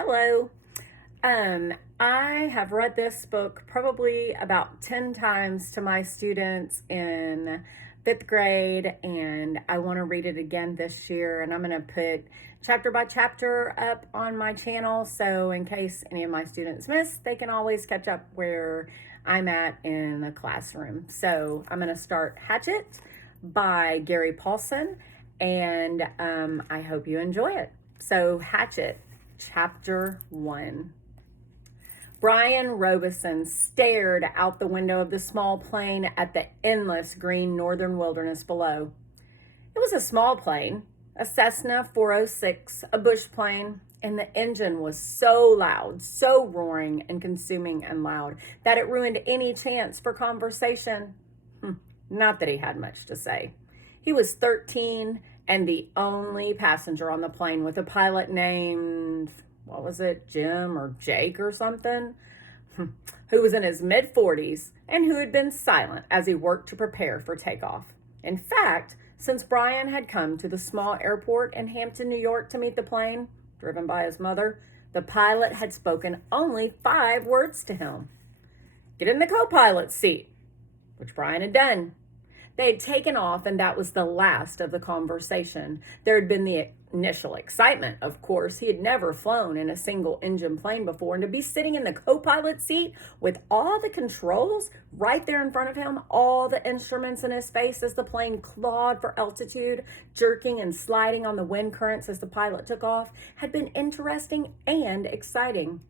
Hello. I have read this book probably about 10 times to my students in 5th grade, and I want to read it again this year. And I'm going to put chapter by chapter up on my channel, so in case any of my students miss, they can always catch up where I'm at in the classroom. So I'm going to start Hatchet by Gary Paulson, and I hope you enjoy it. So Hatchet, Chapter 1. Brian Robeson stared out the window of the small plane at the endless green northern wilderness below. It was a small plane, a Cessna 406, a bush plane, and the engine was so loud, so roaring and consuming and loud, that it ruined any chance for conversation. Not that he had much to say. He was 13 and the only passenger on the plane, with a pilot named, what was it, Jim or Jake or something, who was in his mid-40s and who had been silent as he worked to prepare for takeoff. In fact, since Brian had come to the small airport in Hampton, New York to meet the plane, driven by his mother, the pilot had spoken only 5 words to him. Get in the co-pilot's seat, which Brian had done. They had taken off, and that was the last of the conversation. There had been the initial excitement, of course. He had never flown in a single-engine plane before, and to be sitting in the co-pilot seat with all the controls right there in front of him, all the instruments in his face as the plane clawed for altitude, jerking and sliding on the wind currents as the pilot took off, had been interesting and exciting.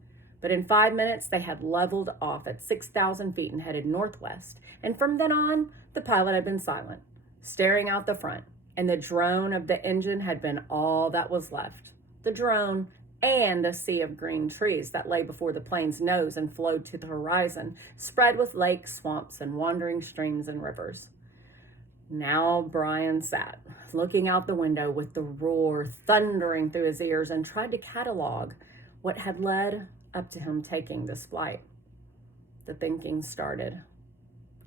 But in 5 minutes, they had leveled off at 6,000 feet and headed northwest. And from then on, the pilot had been silent, staring out the front, and the drone of the engine had been all that was left. The drone and the sea of green trees that lay before the plane's nose and flowed to the horizon, spread with lakes, swamps, and wandering streams and rivers. Now Brian sat, looking out the window with the roar thundering through his ears, and tried to catalog what had led up to him taking this flight. The thinking started.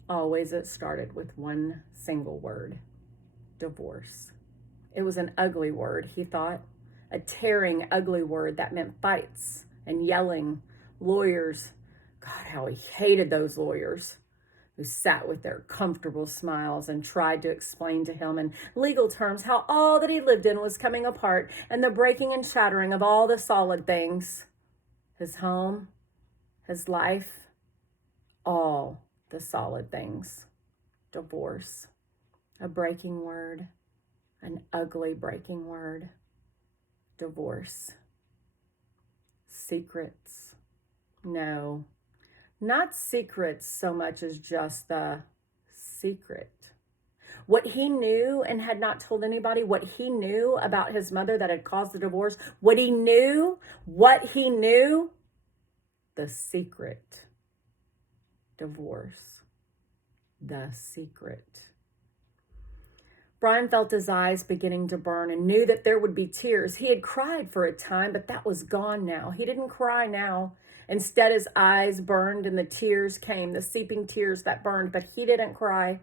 Always it started with one single word: divorce. It was an ugly word, he thought, a tearing, ugly word that meant fights and yelling, lawyers. God, how he hated those lawyers who sat with their comfortable smiles and tried to explain to him in legal terms how all that he lived in was coming apart, and the breaking and shattering of all the solid things. His home, his life, all the solid things. Divorce, a breaking word, an ugly breaking word. Divorce. Secrets. No, not secrets so much as just the secret. What he knew and had not told anybody, what he knew about his mother that had caused the divorce, what he knew, the secret. Divorce. The secret. Brian felt his eyes beginning to burn and knew that there would be tears. He had cried for a time, but that was gone now. He didn't cry now. Instead, his eyes burned and the tears came, the seeping tears that burned, but he didn't cry.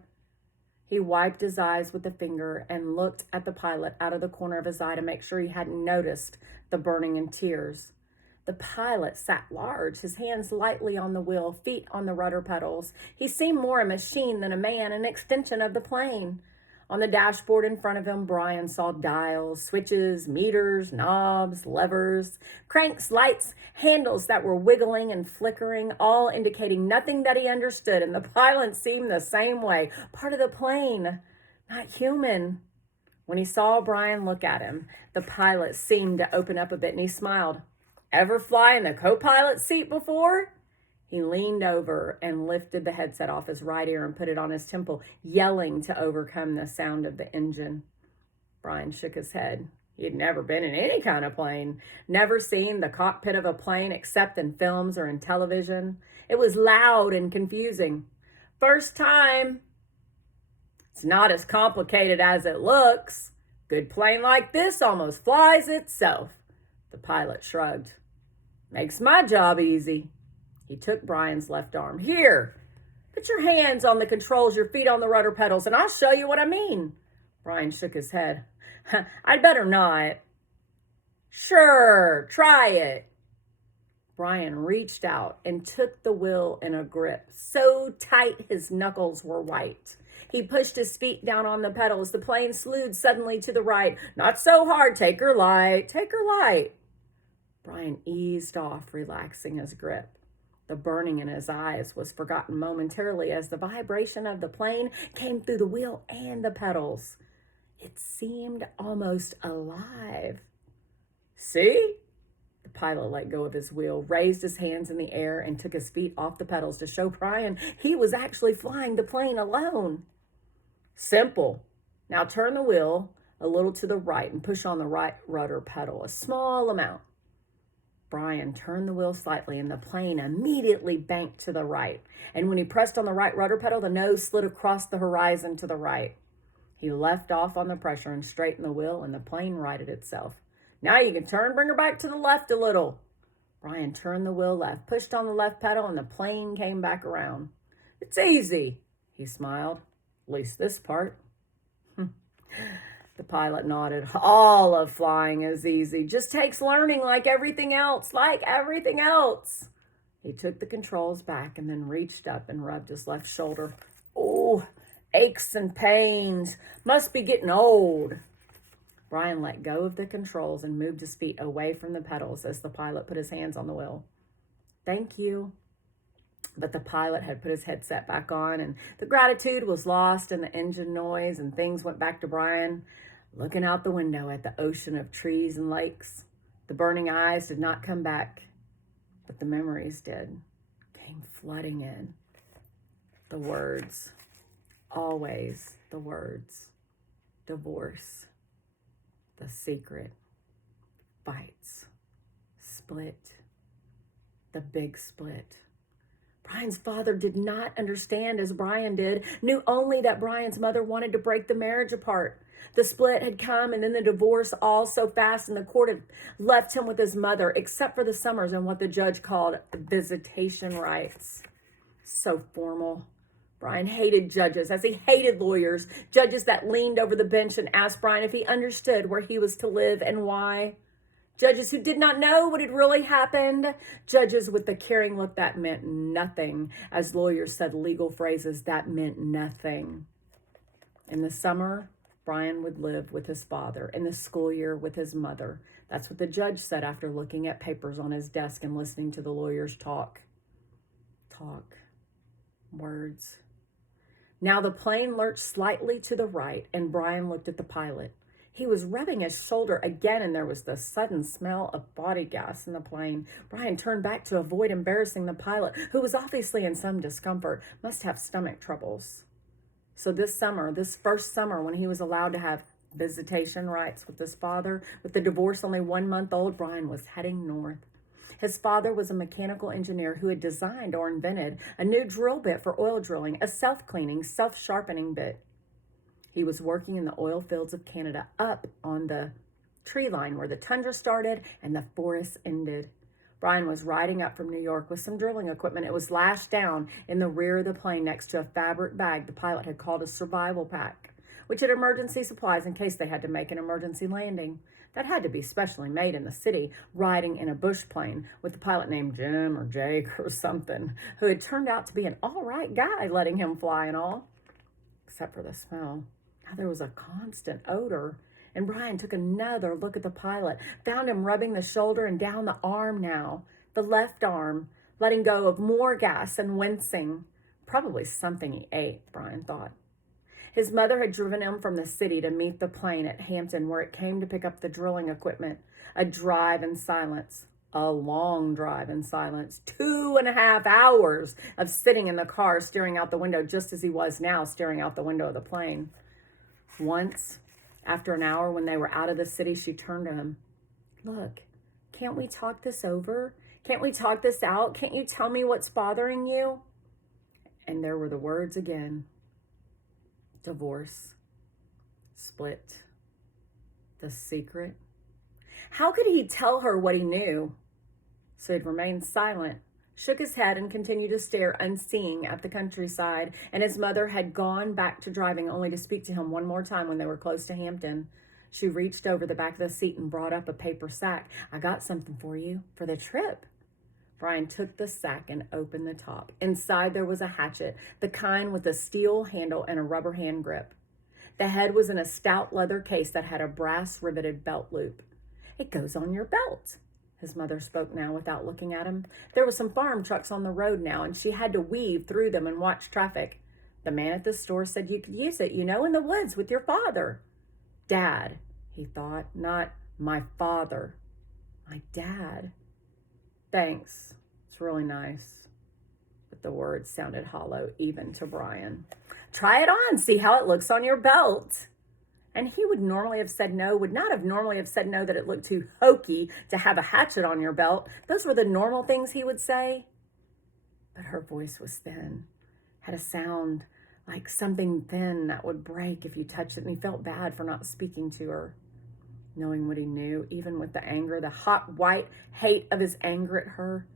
He wiped his eyes with a finger and looked at the pilot out of the corner of his eye to make sure he hadn't noticed the burning and tears. The pilot sat large, his hands lightly on the wheel, feet on the rudder pedals. He seemed more a machine than a man, an extension of the plane. On the dashboard in front of him, Brian saw dials, switches, meters, knobs, levers, cranks, lights, handles that were wiggling and flickering, all indicating nothing that he understood, and the pilot seemed the same way, part of the plane, not human. When he saw Brian look at him, the pilot seemed to open up a bit, and he smiled. Ever fly in the co-pilot seat before? He leaned over and lifted the headset off his right ear and put it on his temple, yelling to overcome the sound of the engine. Brian shook his head. He had never been in any kind of plane, never seen the cockpit of a plane except in films or in television. It was loud and confusing. First time. It's not as complicated as it looks. Good plane like this almost flies itself. The pilot shrugged. Makes my job easy. He took Brian's left arm. Here, put your hands on the controls, your feet on the rudder pedals, and I'll show you what I mean. Brian shook his head. I'd better not. Sure, try it. Brian reached out and took the wheel in a grip so tight his knuckles were white. He pushed his feet down on the pedals. The plane slewed suddenly to the right. Not so hard. Take her light. Take her light. Brian eased off, relaxing his grip. The burning in his eyes was forgotten momentarily as the vibration of the plane came through the wheel and the pedals. It seemed almost alive. See? The pilot let go of his wheel, raised his hands in the air, and took his feet off the pedals to show Brian he was actually flying the plane alone. Simple. Now turn the wheel a little to the right and push on the right rudder pedal, a small amount. Brian turned the wheel slightly and the plane immediately banked to the right. And when he pressed on the right rudder pedal, the nose slid across the horizon to the right. He left off on the pressure and straightened the wheel and the plane righted itself. Now you can turn, bring her back to the left a little. Brian turned the wheel left, pushed on the left pedal, and the plane came back around. It's easy, he smiled. At least this part. The pilot nodded. All of flying is easy. Just takes learning like everything else, He took the controls back and then reached up and rubbed his left shoulder. Oh, aches and pains. Must be getting old. Brian let go of the controls and moved his feet away from the pedals as the pilot put his hands on the wheel. Thank you. But the pilot had put his headset back on and the gratitude was lost in the engine noise and things went back to Brian, looking out the window at the ocean of trees and lakes. The burning eyes did not come back, but the memories came flooding in. The words, always the words. Divorce, the secret, fights, split, the big split. Brian's father did not understand as Brian did, knew only that Brian's mother wanted to break the marriage apart. The split had come and then the divorce all so fast, and the court had left him with his mother, except for the summers and what the judge called visitation rights. So formal. Brian hated judges as he hated lawyers, judges that leaned over the bench and asked Brian if he understood where he was to live and why. Judges who did not know what had really happened. Judges with the caring look that meant nothing. As lawyers said legal phrases, that meant nothing. In the summer, Brian would live with his father. In the school year, with his mother. That's what the judge said after looking at papers on his desk and listening to the lawyers talk. Words. Now the plane lurched slightly to the right, and Brian looked at the pilot. He was rubbing his shoulder again, and there was the sudden smell of body gas in the plane. Brian turned back to avoid embarrassing the pilot, who was obviously in some discomfort, must have stomach troubles. So this first summer, when he was allowed to have visitation rights with his father, with the divorce only 1 month old, Brian was heading north. His father was a mechanical engineer who had designed or invented a new drill bit for oil drilling, a self-cleaning, self-sharpening bit. He was working in the oil fields of Canada up on the tree line where the tundra started and the forest ended. Brian was riding up from New York with some drilling equipment. It was lashed down in the rear of the plane next to a fabric bag the pilot had called a survival pack, which had emergency supplies in case they had to make an emergency landing. That had to be specially made in the city, riding in a bush plane with the pilot named Jim or Jake or something, who had turned out to be an all right guy, letting him fly and all, except for the smell. Now there was a constant odor, and Brian took another look at the pilot, found him rubbing the shoulder and down the arm now, the left arm, letting go of more gas and wincing. Probably something he ate, Brian thought. His mother had driven him from the city to meet the plane at Hampton, where it came to pick up the drilling equipment. A drive in silence, a long drive in silence, 2.5 hours of sitting in the car, staring out the window, just as he was now, staring out the window of the plane. Once, after an hour when they were out of the city, she turned to him. Look, can't we talk this over? Can't we talk this out? Can't you tell me what's bothering you? And there were the words again. Divorce, split, the secret. How could he tell her what he knew? So he'd remained silent, shook his head and continued to stare unseeing at the countryside, and his mother had gone back to driving only to speak to him one more time when they were close to Hampton. She reached over the back of the seat and brought up a paper sack. I got something for you for the trip. Brian took the sack and opened the top. Inside there was a hatchet, the kind with a steel handle and a rubber hand grip. The head was in a stout leather case that had a brass riveted belt loop. "It goes on your belt." His mother spoke now without looking at him. There were some farm trucks on the road now, and she had to weave through them and watch traffic. The man at the store said you could use it, in the woods with your father. Dad, he thought, not my father. My dad. Thanks. It's really nice. But the words sounded hollow even to Brian. "Try it on, see how it looks on your belt." And he would not have normally have said no that it looked too hokey to have a hatchet on your belt. Those were the normal things he would say. But her voice was thin, had a sound like something thin that would break if you touched it, and he felt bad for not speaking to her. Knowing what he knew, even with the anger, the hot white hate of his anger at her,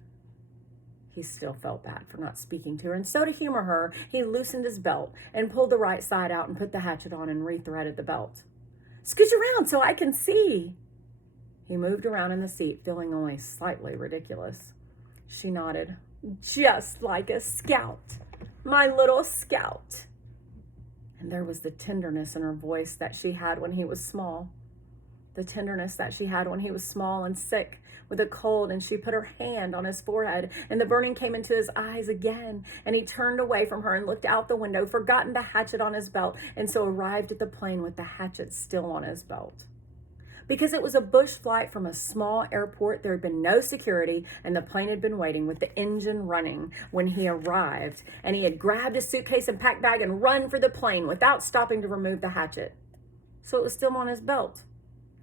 he still felt bad for not speaking to her. And so to humor her, he loosened his belt and pulled the right side out and put the hatchet on and rethreaded the belt. "Scooch around so I can see." He moved around in the seat, feeling only slightly ridiculous. She nodded. "Just like a scout. My little scout." And there was the tenderness in her voice that she had when he was small. The tenderness that she had when he was small and sick with a cold, and she put her hand on his forehead, and the burning came into his eyes again, and he turned away from her and looked out the window, forgotten the hatchet on his belt, and so arrived at the plane with the hatchet still on his belt. Because it was a bush flight from a small airport, there had been no security, and the plane had been waiting with the engine running when he arrived, and he had grabbed his suitcase and pack bag and run for the plane without stopping to remove the hatchet. So it was still on his belt.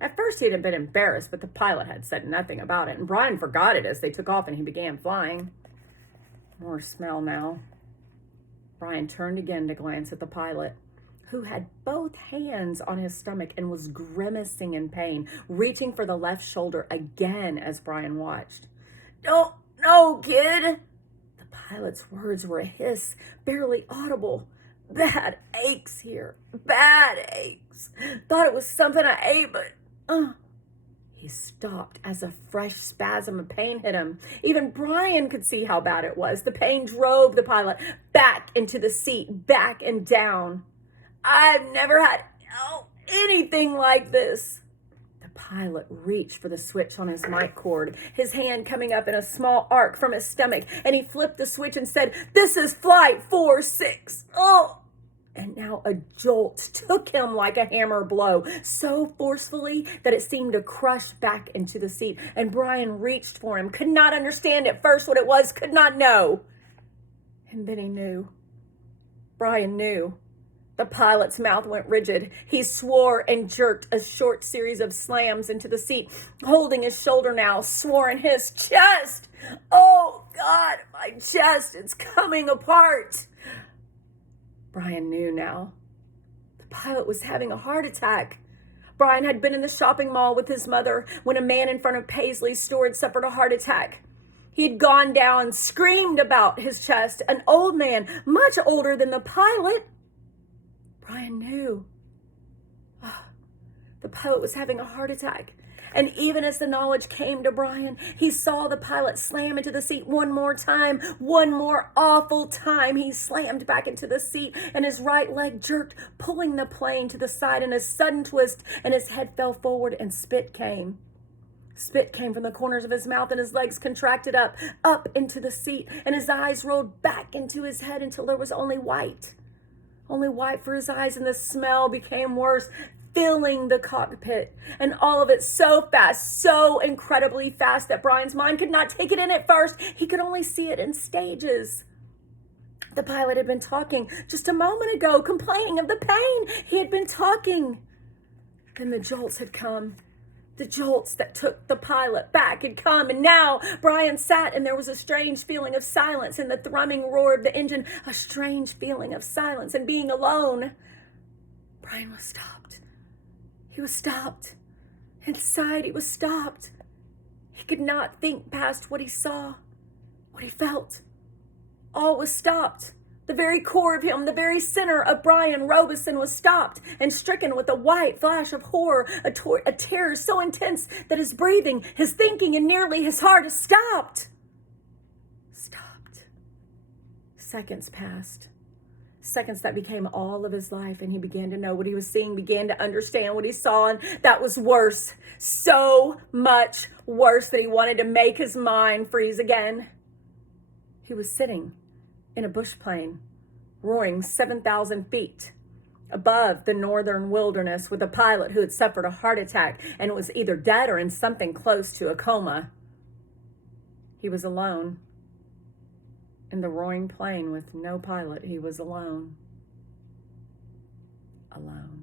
At first, he had been embarrassed, but the pilot had said nothing about it, and Brian forgot it as they took off and he began flying. More smell now. Brian turned again to glance at the pilot, who had both hands on his stomach and was grimacing in pain, reaching for the left shoulder again as Brian watched. No, kid." The pilot's words were a hiss, barely audible. "Bad aches here, bad aches. Thought it was something I ate, but He stopped as a fresh spasm of pain hit him. Even Brian could see how bad it was. The pain drove the pilot back into the seat, back and down. "I've never had anything like this." The pilot reached for the switch on his mic cord, his hand coming up in a small arc from his stomach, and he flipped the switch and said, "This is flight 46. And now a jolt took him like a hammer blow, so forcefully that it seemed to crush back into the seat. And Brian reached for him, could not understand at first what it was, could not know. And then he knew. Brian knew. The pilot's mouth went rigid. He swore and jerked a short series of slams into the seat, holding his shoulder now, swore in his chest. "Oh, God, my chest, it's coming apart." Brian knew now. The pilot was having a heart attack. Brian had been in the shopping mall with his mother when a man in front of Paisley's store had suffered a heart attack. He had gone down and screamed about his chest, an old man, much older than the pilot. Brian knew. The pilot was having a heart attack. And even as the knowledge came to Brian, he saw the pilot slam into the seat one more time, one more awful time. He slammed back into the seat and his right leg jerked, pulling the plane to the side in a sudden twist, and his head fell forward and spit came. Spit came from the corners of his mouth and his legs contracted up into the seat, and his eyes rolled back into his head until there was only white for his eyes, and the smell became worse, filling the cockpit, and all of it so fast, so incredibly fast that Brian's mind could not take it in at first. He could only see it in stages. The pilot had been talking just a moment ago, complaining of the pain. He had been talking. Then the jolts had come. The jolts that took the pilot back had come, and now Brian sat, and there was a strange feeling of silence in the thrumming roar of the engine, a strange feeling of silence and being alone. Brian was stopped. He was stopped. Inside, he was stopped. He could not think past what he saw, what he felt. All was stopped. The very core of him, the very center of Brian Robeson was stopped and stricken with a white flash of horror, a terror so intense that his breathing, his thinking, and nearly his heart is stopped. stopped. Seconds passed. Seconds that became all of his life, and he began to know what he was seeing, began to understand what he saw, and that was worse. So much worse that he wanted to make his mind freeze again. He was sitting in a bush plane, roaring 7,000 feet above the northern wilderness with a pilot who had suffered a heart attack and was either dead or in something close to a coma. He was alone. In the roaring plane with no pilot, he was alone. Alone.